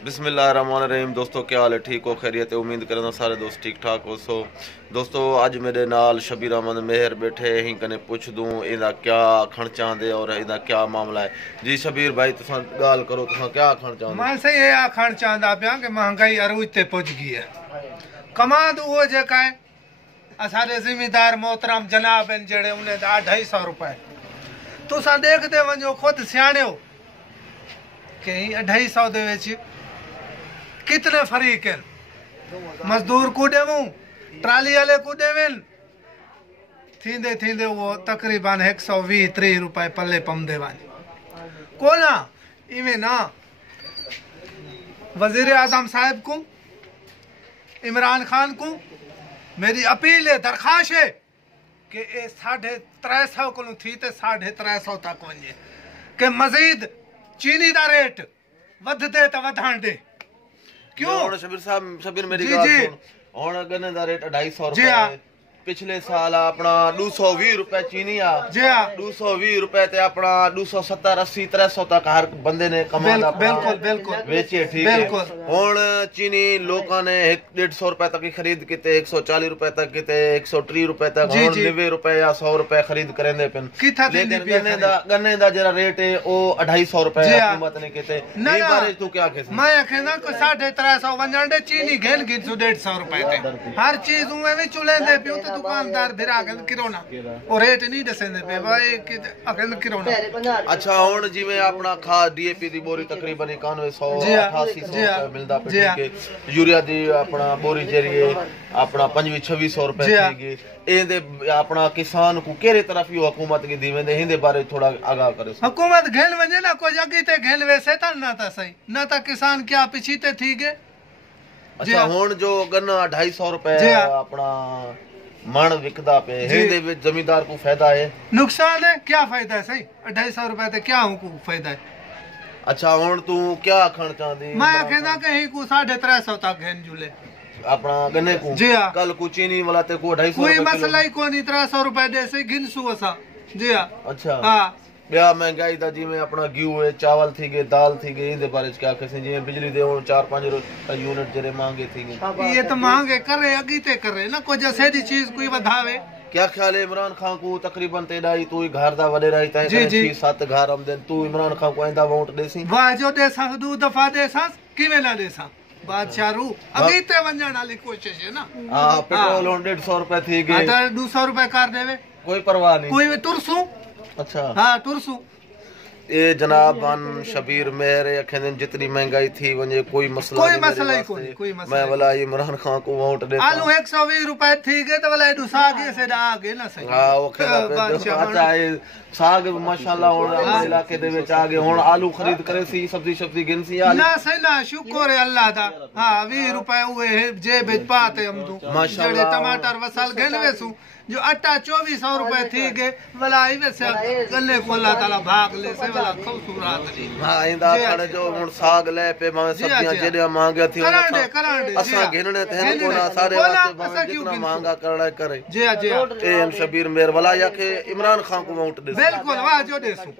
बिस्मिल्लाहिर्रहमानिर्रहीम। दोस्तों क्या हाल है? ठीक हो? खैरियत है? उम्मीद करना सारे दोस्त ठीक ठाक हो। सो दोस्तों अज मेरे नाल शबीर अहमद मेहर बैठे ही कने पुछ दूँ इदा क्या आखण चाहते और इदा क्या मामला है। जी शबीर भाई तुसा गाल करो, तुसा क्या आखण चाहते? मैं सही ये आखण चाहता पिया कि महंगाई अरूज ते पहुंच गई है। कमांद वो जेका है असारे जिम्मेदार मोहतरम जनाब हैं जेड़े उन्हें 250 रुपए तुसा देखते वजो खुद सियाणे हो कि 250 दे विच कितने फरीक हैं। मजदूर को देवूं, ट्राली वाले को देवें, थींदे थींदे वो तकरीबन 120-130 रुपए पल्ले पमदे वाली को ना। इवें ना वजीर आजम साहब को, इमरान खान को मेरी अपील है, दरखास्त है कि ये 350 को थी तो 350 तक वने कि मजीद चीनी का रेट वधदे तो वधाण दे। क्यों शबीर साहब, शबीर मेरी बात सुन। हुण गन्ने दा रेट 250 रुपए, पिछले साल अपना 220 रुपए चीनी आ, 220 रुपए ते अपना 270-80 300 तक हर बंदे ने कमाया। बिल्कुल बिल्कुल बेचे, ठीक है। हुण चीनी लोगों ने 150 रुपए तक ही खरीद किते, 140 रुपए तक किते, 130 रुपए तक, हुण 90 रुपए या 100 रुपए खरीद करेंदे पिन। लेकिन गन्ने दा जरा रेट है वो 250 रुपए हुकूमत ने किते। ई बारे तू क्या कहस? मैं कहना को 350 वंजण दे चीनी घेन गिन 150 रुपए ते हर चीज उवे भी चुलेंदे पियो ते दुकानदार फिर आगे किरोना और रेट नहीं दसेंदे पे भाई कि अगन किरोना। अच्छा हुण जिवें अपना खाद डीएपी दी बोरी तकरीबन 91-188 रुपए मिलदा पे, ठीक है। यूरिया दी अपना बोरी जेरी अपना 25-26 रुपए थी गई। एंदे अपना किसान को केरे तरफ यो हुकूमत की दीवेंदे हिंदे बारे थोड़ा आगाह करे। हुकूमत घेन वने ना कोई जगी ते घेन वैसे ता ना ता सही ना ता किसान क्या पिछीते थी गए। अच्छा हुण जो गन्ना 250 रुपए अपना मन विकदा पे, हिंदे विच जमींदार को फायदा है नुकसान है? क्या फायदा है? सही 250 रुपए ते क्या को फायदा है? अच्छा हुण तू क्या आखण चाहदी? मैं कहना कि ही को 350 तक घेन जुले अपना गन्ने को। जी हां, कल को चीनी वाला ते को 250 कोई मसला ही कोनी, 300 रुपए दे से गिनसू असा। जी हां। अच्छा हां बिया महंगाई दा जिवें अपना घ्यू है, चावल थी गए, दाल थी गई, इनदे बारे क्या कहसे? जिवें बिजली दे 4-5 यूनिट जरे महंगे थी गए। ये तो महंगे करे अगीते करे ना कोई जैसी चीज कोई बढ़ावे। क्या ख्याल है इमरान खान को? तकरीबन तेडाई तू घर दा वडे रही ता 6-7 घर आमदन, तू इमरान खान को आंदा वोट देसी? वाह जो देसा 2 दफा देसा किवें ना देसा बादशाह रू अगीते वंजण वाली कोशिश है ना। हां पेट्रोल 150 रुपए थी गए, 200 रुपए कर देवे कोई परवाह नहीं, कोई तुरसू। अच्छा हाँ तुरसू ये जनाब अन शबीर मेरे अखन जितनी महंगाई थी वने कोई मसला ही कोई मसला मैं वाला इमरान खान को वोट देता। आलू 120 रुपए थी गए तो वाला दूसरा आगे से आगे ना सही। हां वो अच्छा है साग माशाल्लाह और इलाके दे विच आगे हुन आलू खरीद करे सी, सब्जी गिनसी ना सही ना शुक्र है अल्लाह दा। हां 20 रुपए हुए जेब विच पाते हम तू माशाल्लाह। टमाटर वसल गिनवेसू जो आटा 2400 रुपए थी गए वाला आई वैसे गन्ने को अल्लाह ताला भाग ले से वाला खूबसूरत दी। हां इंदा खड़े जो हुन साग ले पे मां सब्जियां जेडा मांगे थी करांडे असा गिनने ते को ना सारे वास्ते जितना महंगा करना करे। जी हां ए शबीर मेर वाला या के इमरान खान को वोट दे। बिल्कुल वाह जो देसू।